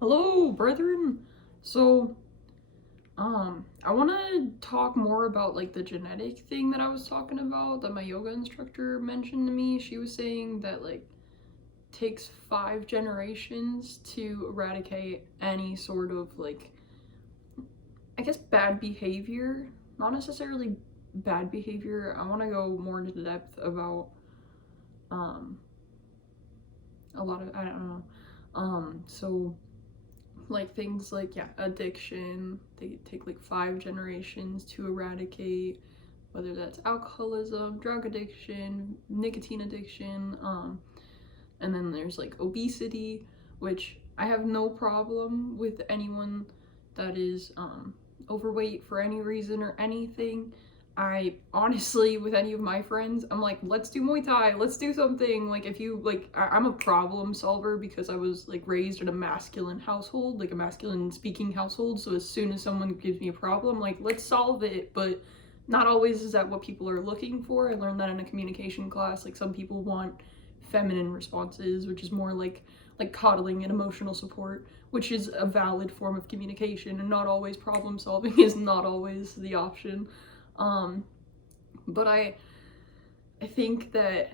Hello, brethren. So, I want to talk more about like the genetic thing that I was talking about that my yoga instructor mentioned to me. She was saying that like takes 5 generations to eradicate any sort of like I guess bad behavior. Not necessarily bad behavior. I want to go more into depth about um a lot of I don't know. So like things like addiction, they take like 5 generations to eradicate, whether that's alcoholism, drug addiction, nicotine addiction, and then there's like obesity, which I have no problem with anyone that is overweight for any reason or anything. I honestly, with any of my friends, I'm like, let's do Muay Thai, let's do something. Like, if you like, I'm a problem solver because I was like raised in a masculine household, like a masculine speaking household. So as soon as someone gives me a problem, like, let's solve it. But not always is that what people are looking for. I learned that in a communication class. Like, some people want feminine responses, which is more like coddling and emotional support, which is a valid form of communication, and not always problem solving is not always the option. But I think that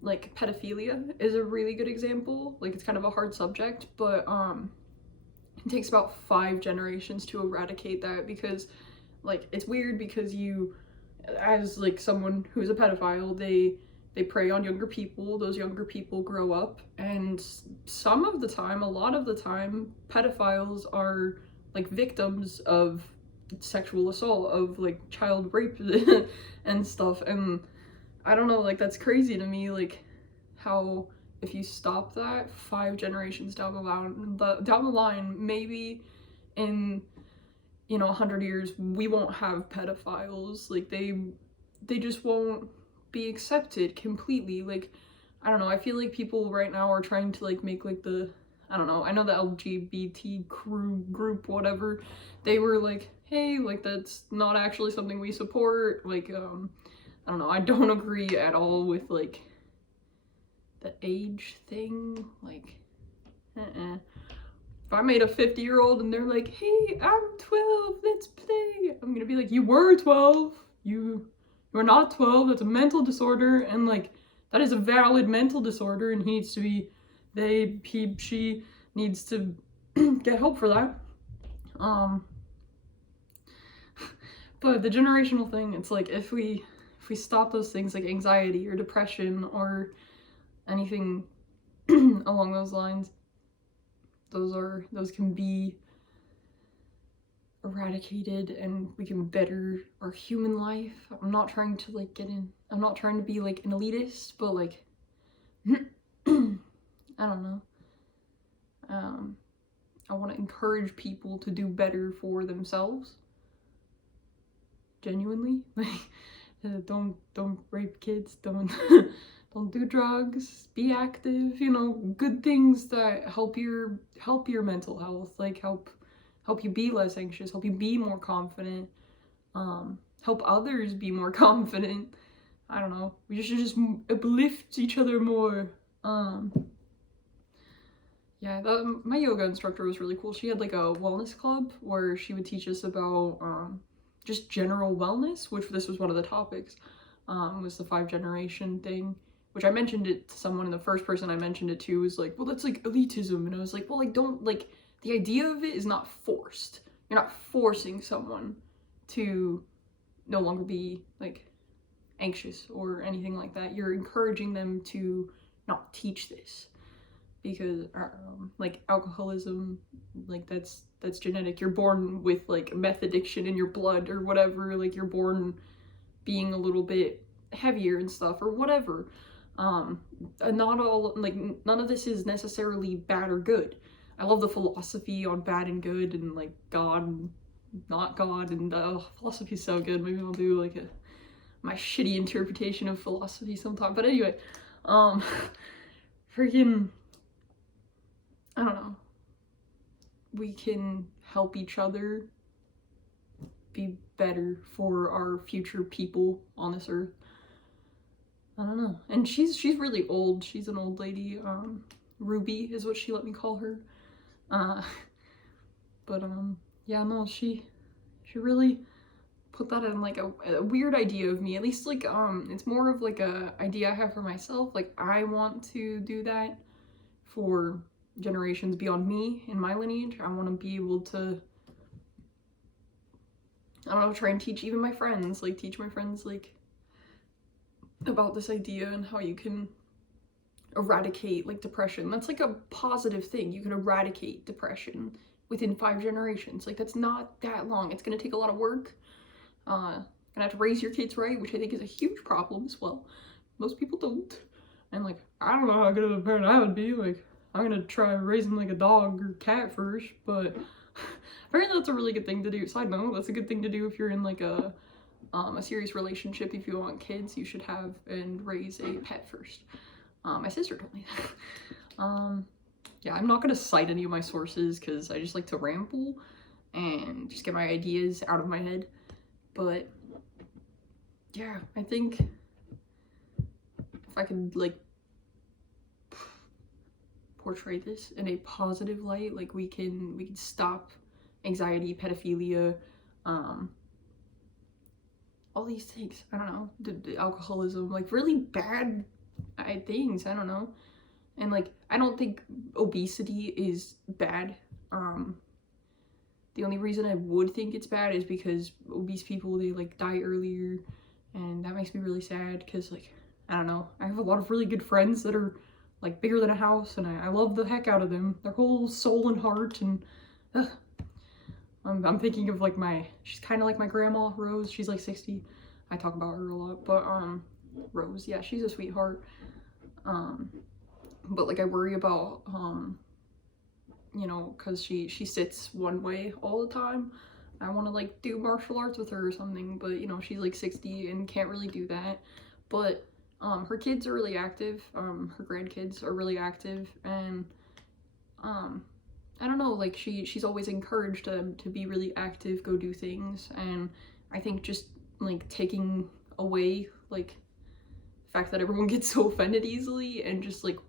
like pedophilia is a really good example. Like, it's kind of a hard subject, but it takes about 5 generations to eradicate that, because like it's weird because you, as like someone who's a pedophile, they prey on younger people. Those younger people grow up, and some of the time, a lot of the time, pedophiles are like victims of sexual assault, of like child rape and stuff. And I don't know, like, that's crazy to me, like how if you stop that 5 generations down the line, maybe in 100 years we won't have pedophiles. Like, they just won't be accepted completely. Like, I don't know, I feel like people right now are trying to like make like the, I don't know, I know the LGBT group, whatever, they were like, hey, like, that's not actually something we support. Like, I don't know, I don't agree at all with like the age thing. Like, if I made a 50-year-old and they're like, hey, I'm 12, let's play, I'm gonna be like, you were 12, you're not 12, that's a mental disorder, and like, that is a valid mental disorder, and he needs to be, she needs to get help for that. But the generational thing, it's like, if we stop those things like anxiety or depression or anything along those lines, those can be eradicated, and we can better our human life. I'm not trying to like I'm not trying to be like an elitist, but like I don't know. I want to encourage people to do better for themselves. Genuinely, like, don't rape kids, don't don't do drugs, be active, good things that help your mental health, like help you be less anxious, help you be more confident, help others be more confident. I don't know, we should just uplift each other more. Yeah, my yoga instructor was really cool. She had like a wellness club where she would teach us about just general wellness, which this was one of the topics, was the 5 generation thing, which I mentioned it to someone, and the first person I mentioned it to was like, well, that's like elitism. And I was like, well, like, don't, like, the idea of it is not forced. You're not forcing someone to no longer be like anxious or anything like that. You're encouraging them to not teach this, because like alcoholism, like that's genetic. You're born with like meth addiction in your blood or whatever. Like, you're born being a little bit heavier and stuff or whatever. Not all, like, none of this is necessarily bad or good. I love the philosophy on bad and good, and like God and not God, and philosophy's so good. Maybe I'll do like my shitty interpretation of philosophy sometime. But anyway, freaking, I don't know. We can help each other be better for our future people on this earth. I don't know. And she's really old. She's an old lady. Ruby is what she let me call her. Uh, but yeah, no, she really put that in like a weird idea of me. At least like it's more of like a idea I have for myself. Like I want to do that for generations beyond me in my lineage. I want to be able to, I don't know, try and teach even my friends, like teach my friends like about this idea and how you can eradicate like depression. That's like a positive thing. You can eradicate depression within 5 generations. Like that's not that long. It's gonna take a lot of work. Gonna have to raise your kids right, which I think is a huge problem as well. Most people don't. And like, I don't know how good of a parent I would be. Like, I'm gonna try raising like a dog or cat first, but apparently that's a really good thing to do. Side note, that's a good thing to do if you're in like a serious relationship. If you want kids, you should have and raise a pet first. My sister told me that. Yeah, I'm not gonna cite any of my sources because I just like to ramble and just get my ideas out of my head. But yeah, I think if I could like portray this in a positive light, like we can stop anxiety, pedophilia, all these things. I don't know, the alcoholism, like really bad things. I don't know, and like I don't think obesity is bad. The only reason I would think it's bad is because obese people, they like die earlier, and that makes me really sad because like I don't know, I have a lot of really good friends that are like bigger than a house, and I love the heck out of them, their whole soul and heart, and I'm thinking of like she's kind of like my grandma Rose. She's like 60. I talk about her a lot, but Rose, yeah, she's a sweetheart. But like I worry about you know, because she sits one way all the time. I want to like do martial arts with her or something, but you know, she's like 60 and can't really do that. But her kids are really active, her grandkids are really active, and I don't know, like she's always encouraged them to be really active, go do things, and I think just like taking away like the fact that everyone gets so offended easily and just like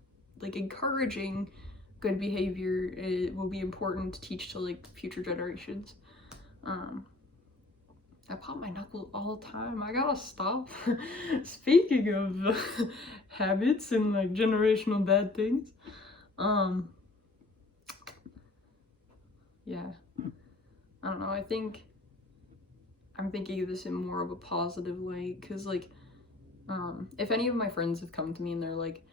encouraging good behavior, it will be important to teach to like future generations. I pop my knuckle all the time. I gotta stop. Speaking of habits and like generational bad things, yeah, I don't know. I think I'm thinking of this in more of a positive light, because like, if any of my friends have come to me and they're like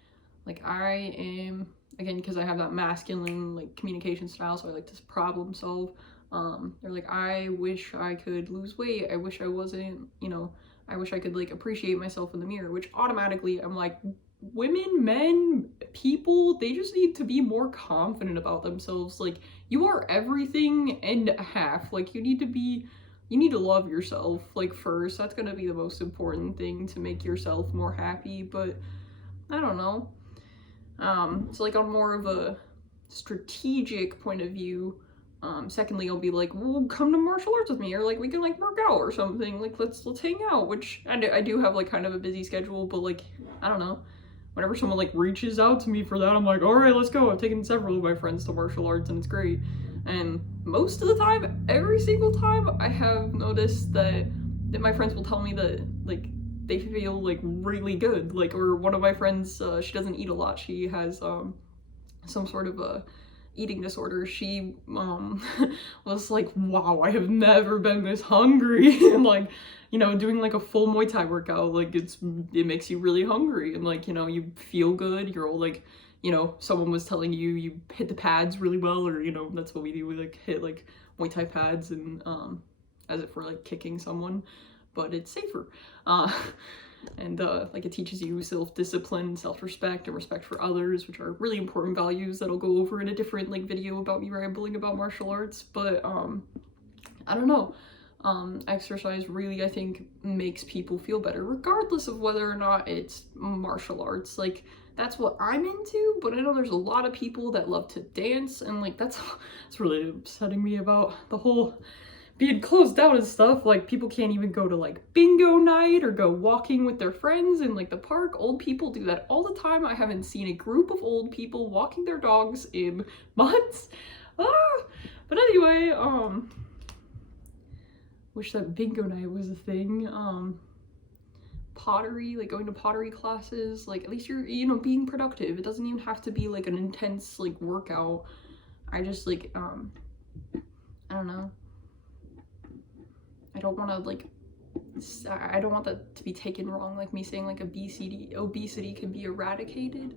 I am, again, because I have that masculine like communication style, so I like to problem solve. They're like, I wish I could lose weight. I wish I wasn't, you know, I wish I could like appreciate myself in the mirror, which automatically I'm like, women, men, people, they just need to be more confident about themselves. Like, you are everything and a half. Like, you need to love yourself like first. That's gonna be the most important thing to make yourself more happy. But I don't know. So like on more of a strategic point of view, secondly, I'll be like, well, come to martial arts with me, or like we can like work out or something, like let's hang out, which I do have like kind of a busy schedule, but like I don't know, whenever someone like reaches out to me for that, I'm like, all right, let's go. I've taken several of my friends to martial arts and it's great. And most of the time, every single time, I have noticed that my friends will tell me that like they feel like really good. Like, or one of my friends, she doesn't eat a lot. She has some sort of a eating disorder. She was like, wow, I have never been this hungry. And like, you know, doing like a full Muay Thai workout, like it makes you really hungry, and like, you know, you feel good. You're all like, you know, someone was telling you you hit the pads really well, or you know, that's what we do. We like hit like Muay Thai pads, and as if we're like kicking someone, but it's safer. And like it teaches you self-discipline, self-respect, and respect for others, which are really important values that I'll go over in a different like video about me rambling about martial arts. But I don't know, exercise really, I think, makes people feel better regardless of whether or not it's martial arts. Like, that's what I'm into, but I know there's a lot of people that love to dance, and like that's really upsetting me about the whole being closed down and stuff. Like, people can't even go to like bingo night or go walking with their friends in like the park. Old people do that all the time. I haven't seen a group of old people walking their dogs in months. Ah! But anyway, wish that bingo night was a thing. Pottery, like going to pottery classes, like at least you're, you know, being productive. It doesn't even have to be like an intense like workout. I just like I don't know. I don't want to like I don't want that to be taken wrong, like me saying like obesity can be eradicated,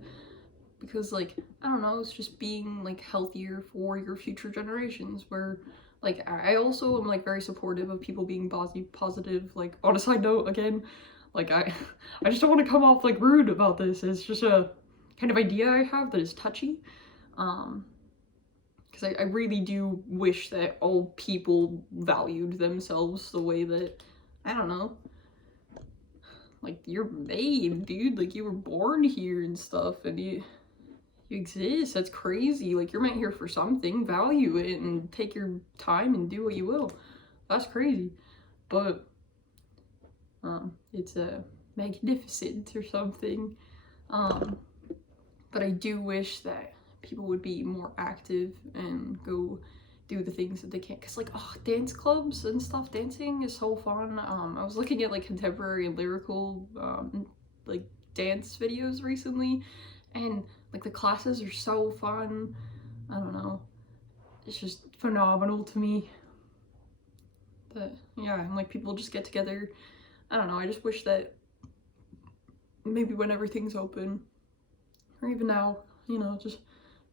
because like I don't know, it's just being like healthier for your future generations. Where like I also am like very supportive of people being body positive. Like on a side note, again, like I just don't want to come off like rude about this. It's just a kind of idea I have that is touchy. Because I really do wish that all people valued themselves the way that, I don't know, like you're made, dude. Like you were born here and stuff, and you exist. That's crazy. Like you're meant here for something. Value it and take your time and do what you will. That's crazy. But it's magnificent or something. But I do wish that people would be more active and go do the things that they can, because like, oh, dance clubs and stuff, dancing is so fun. I was looking at like contemporary and lyrical like dance videos recently, and like the classes are so fun. I don't know, it's just phenomenal to me. But yeah, and like people just get together. I don't know, I just wish that maybe when everything's open, or even now, you know, just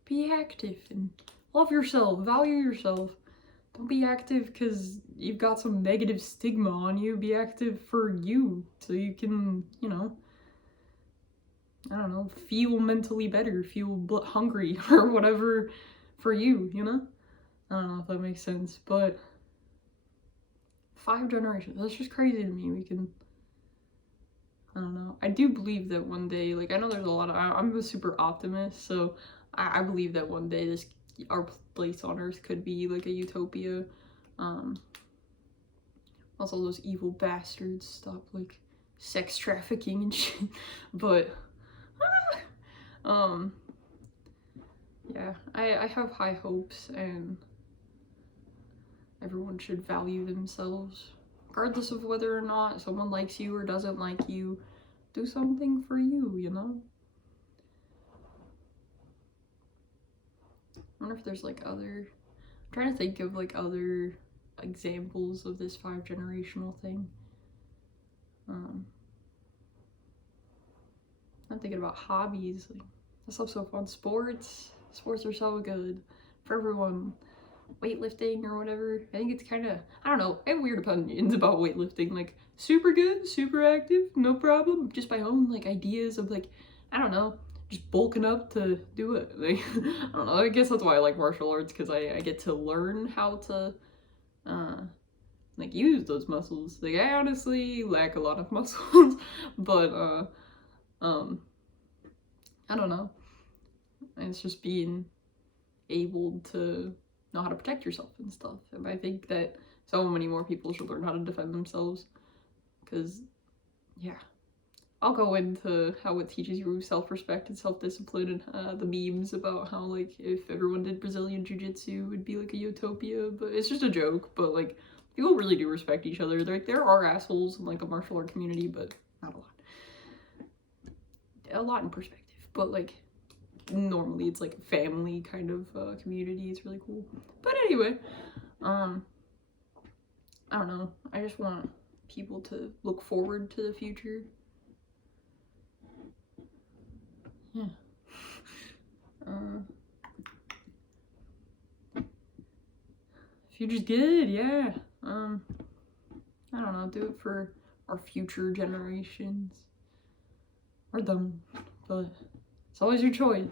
be active and love yourself, value yourself. Don't be active because you've got some negative stigma on you. Be active for you, so you can, you know, I don't know, feel mentally better, feel hungry or whatever for you, you know? I don't know if that makes sense, but 5 generations, that's just crazy to me. We can, I don't know. I do believe that one day, like, I know there's a lot of, I'm a super optimist, so I believe that one day our place on Earth could be like a utopia. Also those evil bastards stop like sex trafficking and shit. But yeah, I have high hopes, and everyone should value themselves, regardless of whether or not someone likes you or doesn't like you. Do something for you, you know? I wonder if there's like other, I'm trying to think of like other examples of this 5 generational thing. I'm thinking about hobbies, like that stuff's so fun. Sports are so good for everyone. Weightlifting or whatever, I think it's kind of, I don't know, I have weird opinions about weightlifting. Like super good, super active, no problem. Just my own like ideas of like, I don't know, just bulking up to do it. Like, I don't know, I guess that's why I like martial arts, because I get to learn how to like use those muscles. Like I honestly lack a lot of muscles, but I don't know, it's just being able to know how to protect yourself and stuff. And I think that so many more people should learn how to defend themselves, because yeah, I'll go into how it teaches you self-respect and self-discipline, and the memes about how like if everyone did Brazilian jiu-jitsu it would be like a utopia, but it's just a joke. But like people really do respect each other. There are assholes in like the martial art community, but not a lot in perspective. But like normally it's like a family kind of community. It's really cool. But anyway, I don't know, I just want people to look forward to the future. Yeah. Future's good, yeah. I don't know, do it for our future generations. Or them, but it's always your choice.